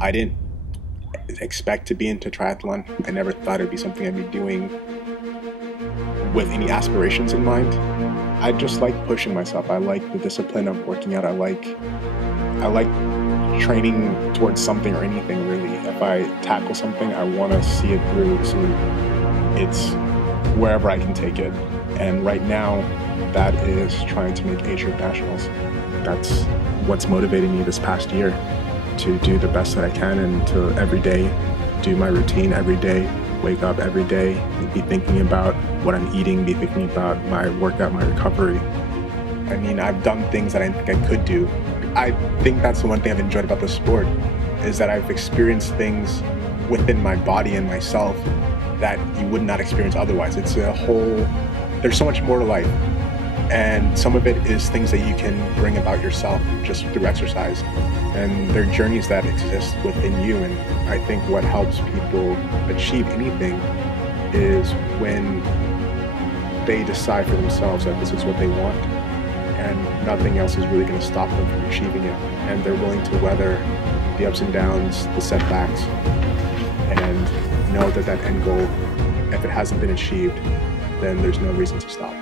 I didn't expect to be into triathlon. I never thought it'd be something I'd be doing with any aspirations in mind. I just like pushing myself. I like the discipline of working out. I like training towards something or anything really. If I tackle something, I want to see it through, so it's wherever I can take it. And right now, that is trying to make Asia Nationals. That's what's motivating me this past year, to do the best that I can and to every day do my routine every day, wake up every day, be thinking about what I'm eating, be thinking about my workout, my recovery. I mean, I've done things that I think I could do. I think that's the one thing I've enjoyed about the sport, is that I've experienced things within my body and myself that you would not experience otherwise. It's a whole, there's so much more to life. And some of it is things that you can bring about yourself just through exercise. And there are journeys that exist within you. And I think what helps people achieve anything is when they decide for themselves that this is what they want, and nothing else is really going to stop them from achieving it. And they're willing to weather the ups and downs, the setbacks, and know that that end goal, if it hasn't been achieved, then there's no reason to stop.